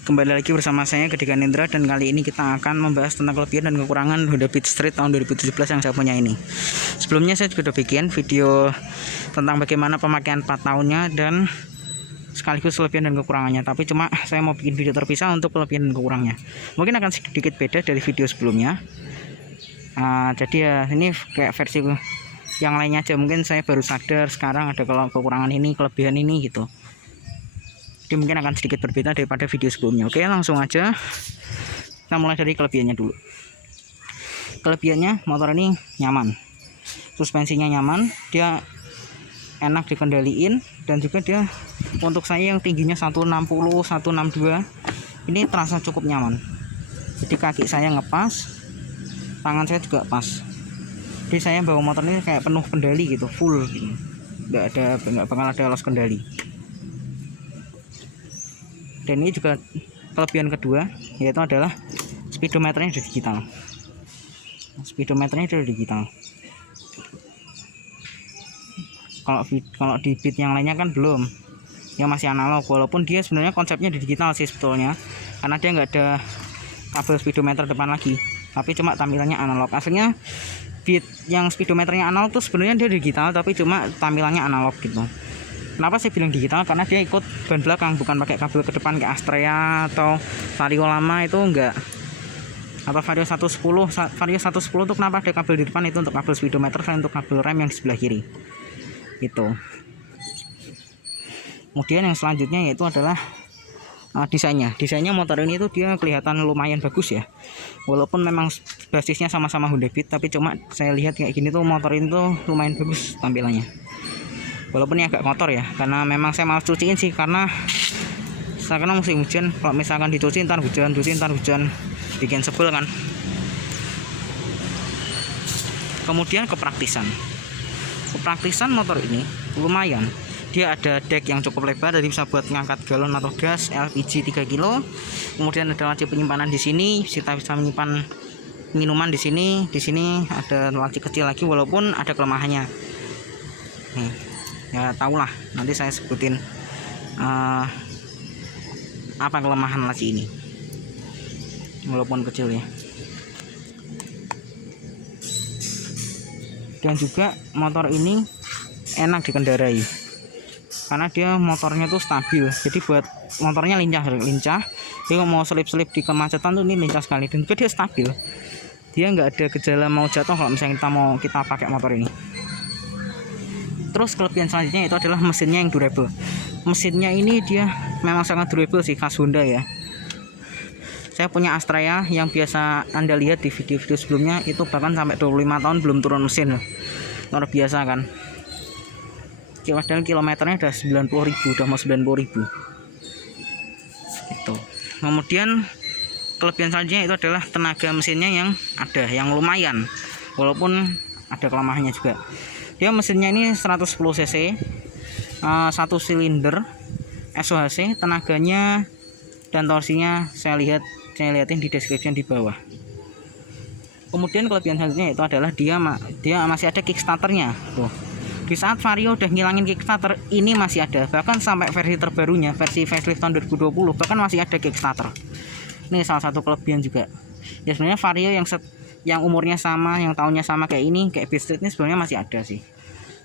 Kembali lagi bersama saya Gedika Nindra, dan kali ini kita akan membahas tentang kelebihan dan kekurangan Honda Beat Street tahun 2017 yang saya punya ini. Sebelumnya saya sudah bikin video tentang bagaimana pemakaian 4 tahunnya dan sekaligus kelebihan dan kekurangannya, tapi cuma saya mau bikin video terpisah untuk kelebihan dan kekurangannya. Mungkin akan sedikit beda dari video sebelumnya. Jadi ya ini kayak versi yang lainnya aja, mungkin saya baru sadar sekarang ada kekurangan ini, kelebihan ini gitu. Jadi mungkin akan sedikit berbeda daripada video sebelumnya. Oke, langsung aja kita mulai dari kelebihannya dulu. Kelebihannya, motor ini nyaman, suspensinya nyaman, dia enak dikendaliin, dan juga dia untuk saya yang tingginya 160 162 ini terasa cukup nyaman. Jadi kaki saya ngepas, tangan saya juga pas. Jadi saya bawa motor ini kayak penuh kendali gitu, full gitu. Nggak bakal ada loss kendali. Dan ini juga kelebihan kedua, yaitu adalah speedometernya sudah digital. Speedometernya sudah digital. Kalau di Beat yang lainnya kan belum, yang masih analog. Walaupun dia sebenarnya konsepnya di digital sih sebetulnya, karena dia nggak ada kabel speedometer depan lagi, tapi cuma tampilannya analog. Aslinya Beat yang speedometernya analog tuh sebenarnya dia digital, tapi cuma tampilannya analog gitu. Kenapa saya bilang digital? Karena dia ikut ban belakang, bukan pakai kabel ke depan kayak Astrea atau Vario lama itu enggak. Atau Vario 110 itu kenapa ada kabel di depan? Itu untuk kabel speedometer dan untuk kabel rem yang di sebelah kiri. Itu. Kemudian yang selanjutnya yaitu adalah desainnya. Desainnya motor ini tuh dia kelihatan lumayan bagus ya. Walaupun memang basisnya sama-sama Honda Beat, tapi cuma saya lihat kayak gini tuh motor ini tuh lumayan bagus tampilannya. Walaupun ini agak kotor ya, karena memang saya malas cuciin sih, karena sekarang musim hujan. Kalau misalkan dicuci ntar hujan, bikin sebel kan. Kemudian kepraktisan motor ini lumayan. Dia ada deck yang cukup lebar, jadi bisa buat ngangkat galon atau gas LPG 3 kilo. Kemudian ada laci penyimpanan di sini, kita bisa menyimpan minuman di sini. Di sini ada laci kecil lagi, walaupun ada kelemahannya. Nih, ya tahulah nanti saya sebutin apa kelemahan laci ini, walaupun kecil ya. Dan juga motor ini enak dikendarai karena dia motornya tuh stabil, jadi buat motornya lincah. Dia mau selip-selip di kemacetan tuh ini lincah sekali, dan juga dia stabil. Dia nggak ada gejala mau jatuh kalau misalnya kita pakai motor ini. Terus kelebihan selanjutnya itu adalah mesinnya yang durable. Mesinnya ini dia memang sangat durable sih, khas Honda ya. Saya punya Astrea yang biasa Anda lihat di video-video sebelumnya, itu bahkan sampai 25 tahun belum turun mesin. Luar biasa kan. Padahal kilometernya udah 90.000, udah mau 90.000. Itu. Kemudian kelebihan selanjutnya itu adalah tenaga mesinnya yang ada, yang lumayan. Walaupun ada kelemahannya juga. Dia mesinnya ini 110 cc, 1 silinder, SOHC, tenaganya dan torsinya saya lihatin di description di bawah. Kemudian kelebihan selanjutnya itu adalah dia masih ada kickstarternya. Tuh. Di saat Vario udah ngilangin kickstarter, ini masih ada. Bahkan sampai versi terbarunya, versi facelift tahun 2020, bahkan masih ada kickstarter. Ini salah satu kelebihan juga. Ya sebenarnya Vario yang umurnya sama, yang tahunnya sama kayak ini, kayak Beat Street ini sebenarnya masih ada sih.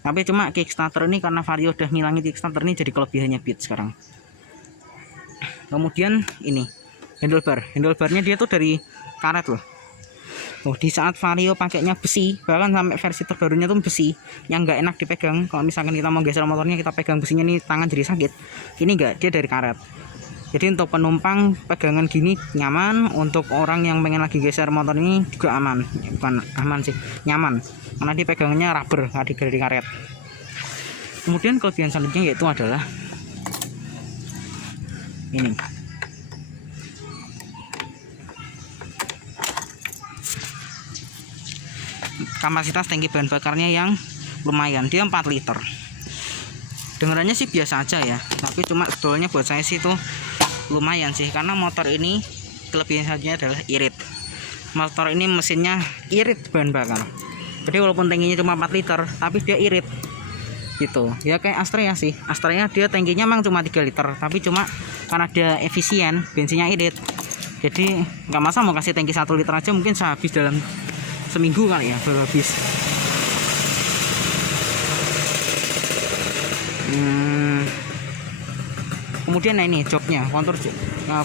Tapi cuma Kickstarter ini karena Vario udah ngilangin Kickstarter ini, jadi kelebihannya Beat sekarang. Kemudian ini handlebarnya dia tuh dari karet loh. Di saat Vario pakainya besi, bahkan sampai versi terbarunya tuh besi, yang nggak enak dipegang. Kalau misalkan kita mau geser motornya, kita pegang besinya nih, tangan jadi sakit. Ini enggak, dia dari karet. Jadi untuk penumpang pegangan gini nyaman, untuk orang yang pengen lagi geser motor ini juga aman. Bukan aman sih, nyaman. Karena dia pegangannya rubber, nggak dari karet. Kemudian kelebihan selanjutnya yaitu adalah ini. Kapasitas tangki bahan bakarnya yang lumayan, dia 4 liter. Dengarannya sih biasa aja ya, tapi cuma sebetulnya buat saya sih itu lumayan sih, karena motor ini kelebihan selanjutnya adalah irit. Motor ini mesinnya irit bahan bakar. Jadi walaupun tangkinya cuma 4 liter, tapi dia irit. gitu ya, kayak Astrea sih. Astrea dia tangkinya memang cuma 3 liter, tapi cuma karena dia efisien, bensinnya irit, jadi nggak masa mau kasih tangki 1 liter aja mungkin saya habis dalam seminggu kali ya, baru habis. Kemudian nah ini joknya, kontur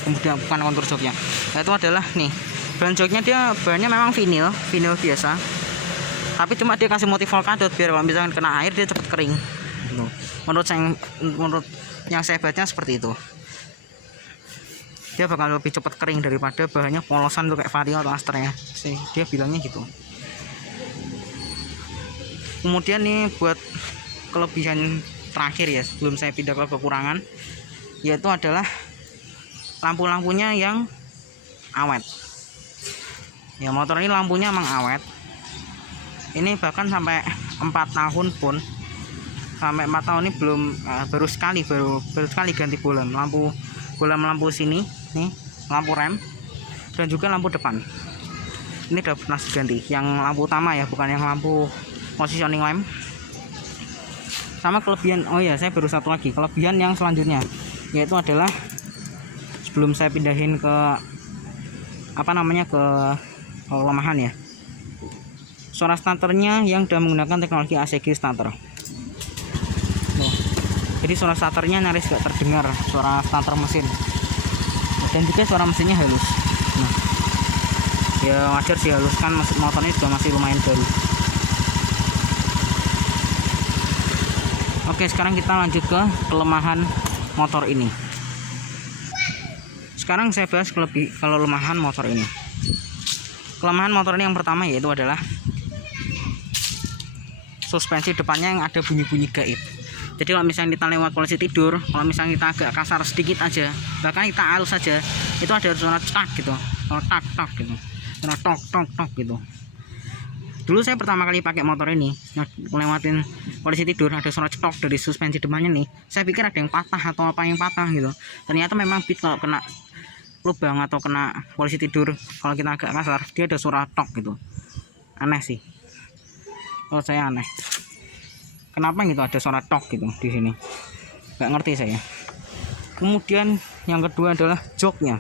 kemudian bukan kontur joknya, itu adalah nih bahan joknya. Dia bahannya memang vinil biasa, tapi cuma dia kasih motif polkadot biar kalau misalkan kena air dia cepet kering. Menurut yang saya baca seperti itu, dia bakal lebih cepat kering daripada bahannya polosan tuh kayak Vario atau Astra ya, dia bilangnya gitu. Kemudian nih buat kelebihan terakhir ya sebelum saya pindah ke kekurangan, yaitu adalah lampu-lampunya yang awet ya. Motor ini lampunya emang awet, ini bahkan sampai 4 tahun pun, sampai 4 tahun ini belum baru sekali ganti bolam lampu sini nih, lampu rem dan juga lampu depan ini udah pernah diganti, yang lampu utama ya, bukan yang lampu positioning lamp. Sama kelebihan, oh ya saya baru satu lagi kelebihan yang selanjutnya, yaitu adalah sebelum saya pindahin ke ke kelemahan ya, suara starternya yang sudah menggunakan teknologi ACG starter. Jadi suara starternya nyaris gak terdengar, suara starter mesin, dan juga suara mesinnya halus. Nah ya wajar sih halus, kan motornya juga masih lumayan baru. Oke, sekarang kita lanjut ke kelemahan motor ini. Sekarang saya bahas kelemahan motor ini. Kelemahan motor ini yang pertama yaitu adalah suspensi depannya yang ada bunyi-bunyi gaib. Jadi kalau misalnya kita lewat polisi tidur, kalau misalnya kita agak kasar sedikit aja, bahkan kita halus saja, itu ada suara tak gitu, tak gitu, suara tok gitu. Dulu saya pertama kali pakai motor ini, lewatin polisi tidur, ada suara cetok dari suspensi depannya nih. Saya pikir ada yang patah atau apa yang patah gitu. Ternyata memang beat kalau kena lubang atau kena polisi tidur, kalau kita agak kasar, dia ada suara tok gitu. Aneh sih. Oh saya aneh. Kenapa gitu ada suara tok gitu di sini? Gak ngerti saya. Kemudian yang kedua adalah joknya.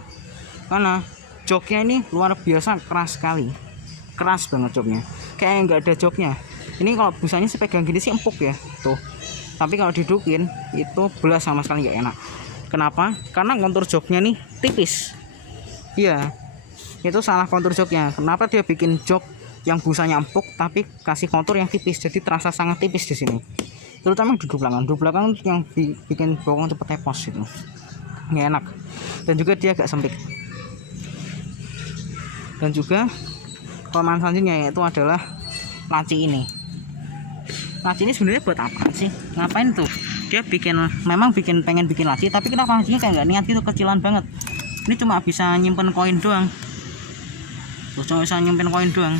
Karena joknya ini luar biasa keras sekali. Keras banget joknya. Kayak nggak ada joknya. Ini kalau busanya saya pegang gini sih empuk ya, tuh. Tapi kalau didudukin itu belas sama sekali nggak enak. Kenapa? Karena kontur joknya nih tipis. Iya, itu salah kontur joknya. Kenapa dia bikin jok yang busanya empuk tapi kasih kontur yang tipis, jadi terasa sangat tipis di sini. Terutama di duduk belakang yang bikin bawang cepet tepos itu. Nggak enak. Dan juga dia agak sempit. Dan juga kelemahan selanjutnya yaitu adalah laci ini. Laci ini sebenarnya buat apa sih? Ngapain tuh? Dia pengen bikin laci, tapi kenapa lacinya kayak nggak niat gitu, kecilan banget. Ini cuma bisa nyimpen koin doang. Tuh cuma bisa nyimpen koin doang.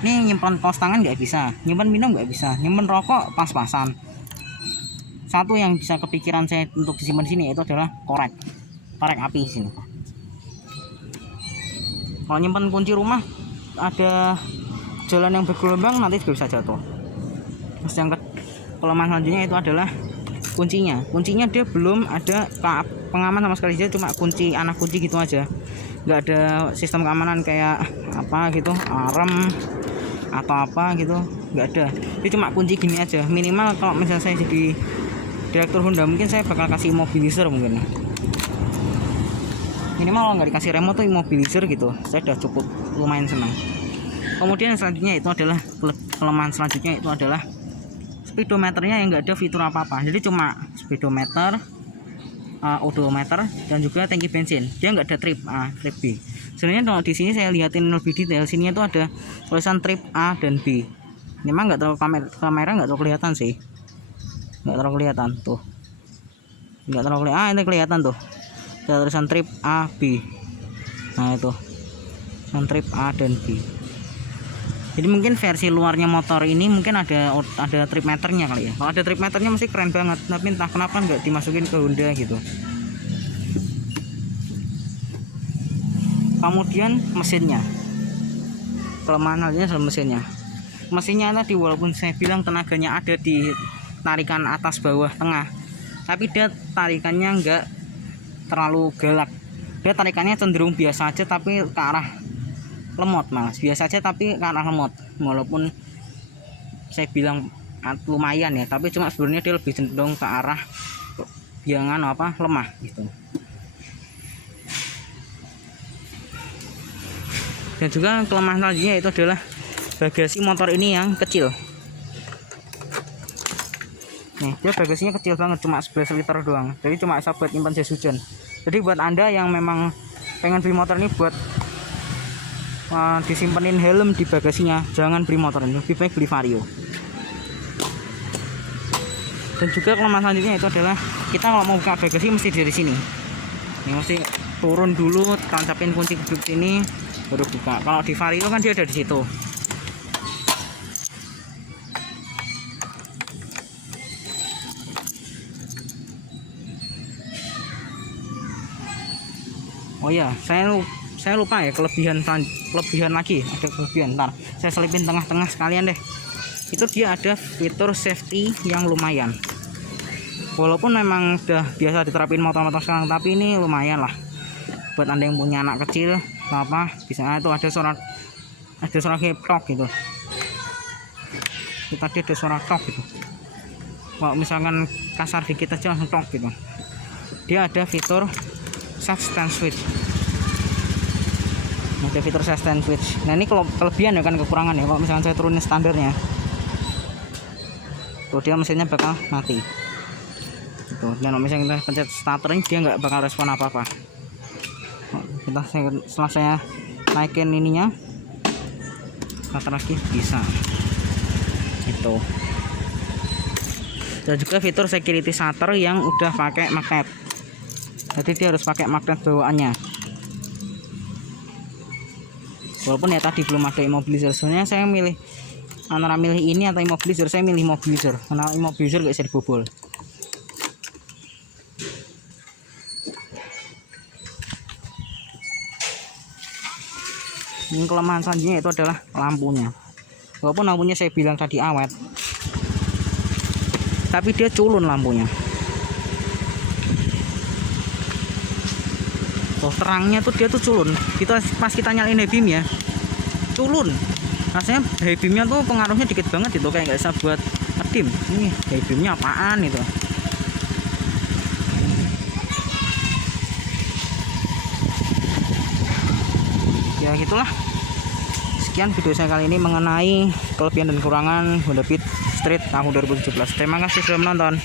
Ini nyimpen kaos tangan nggak bisa, nyimpen minum nggak bisa, nyimpen rokok pas-pasan. Satu yang bisa kepikiran saya untuk disimpan di sini yaitu adalah korek api di sini. Kalau nyimpen kunci rumah, ada jalan yang bergelombang nanti juga bisa jatuh. Terus yang kelemahan selanjutnya itu adalah kuncinya dia belum ada pengaman sama sekali, dia cuma kunci anak kunci gitu aja, nggak ada sistem keamanan kayak apa gitu, rem atau apa gitu, nggak ada. Dia cuma kunci gini aja. Minimal kalau misalnya saya jadi direktur Honda mungkin saya bakal kasih immobilizer mungkin. Minimal kalau nggak dikasih remote tuh immobilizer gitu, saya udah cukup lumayan senang. Kemudian selanjutnya itu adalah kelemahan selanjutnya itu adalah speedometernya yang nggak ada fitur apa-apa. Jadi cuma speedometer, odometer dan juga tangki bensin. Dia nggak ada trip A, trip B. Sebenarnya kalau di sini saya lihatin lebih detail, sini itu ada tulisan trip A dan B. Memang nggak terlalu kamera nggak terlalu kelihatan sih, nggak terlalu kelihatan tuh, nggak terlalu kelihatan. Ini kelihatan tuh, ada tulisan trip A B. Nah itu tulisan trip A dan B. Jadi mungkin versi luarnya motor ini mungkin ada trip meternya kali ya. Kalau ada trip meternya masih keren banget, tapi entah kenapa nggak dimasukin ke Honda gitu. Kemudian mesinnya, kelemahan halnya adalah mesinnya tadi walaupun saya bilang tenaganya ada di tarikan atas bawah tengah, tapi dia tarikannya nggak terlalu galak. Dia tarikannya cenderung biasa aja tapi ke arah lemot, malah biasa aja tapi ke arah lemot. Walaupun saya bilang lumayan ya, tapi cuma sebenarnya dia lebih cenderung ke arah biangan lemah gitu. Dan juga kelemahan selanjutnya itu adalah bagasi motor ini yang kecil. Nih, dia bagasinya kecil banget, cuma 11 liter doang. Jadi cuma bisa buat nyimpan jas hujan. Jadi buat Anda yang memang pengen beli motor ini buat disimpenin helm di bagasinya, jangan beli motor ini, lebih baik beli Vario. Dan juga kelemahan selanjutnya itu adalah kita kalau mau buka bagasi mesti dari sini. Ini mesti turun dulu, tancapin kunci keduk sini baru buka. Kalau di Vario kan dia ada di situ. Oh ya, saya lupa ya kelebihan lagi, ada kelebihan. Ntar saya selipin tengah-tengah sekalian deh. Itu dia ada fitur safety yang lumayan. Walaupun memang udah biasa diterapin motor-motor sekarang, tapi ini lumayan lah buat Anda yang punya anak kecil bisa. Itu ada suara tok gitu. Itu tadi ada suara tok gitu. Kalau misalkan kasar dikit aja langsung tok gitu. Dia ada fitur self stand switch. Ada fitur self stand switch. Nah ini kalau kelebihan ya kan, kekurangan ya. Kalau misalkan saya turunin standarnya, tuh dia mesinnya bakal mati. Gitu. Dan kalau misalnya kita pencet starter ini dia nggak bakal respon apa-apa. Setelah saya naikin ininya, starter lagi bisa. Itu. Dan juga fitur security shutter yang udah pakai magnet. Jadi dia harus pakai magnet bawaannya. Walaupun ya tadi belum ada immobilizer. Sebenarnya saya milih antara milih ini atau immobilizer, saya milih immobilizer karena immobilizer gak bisa dibobol. Ini kelemahan selanjutnya itu adalah lampunya. Walaupun lampunya saya bilang tadi awet, tapi dia culun lampunya. Oh, terangnya tuh dia tuh culun. Pas kita nyalain high beam ya, culun. Rasanya high beamnya tuh pengaruhnya dikit banget itu, kayak nggak bisa buat ngedim. Ini high beamnya apaan itu? Ya gitulah. Sekian video saya kali ini mengenai kelebihan dan kekurangan Honda Beat Street tahun 2017. Terima kasih sudah menonton.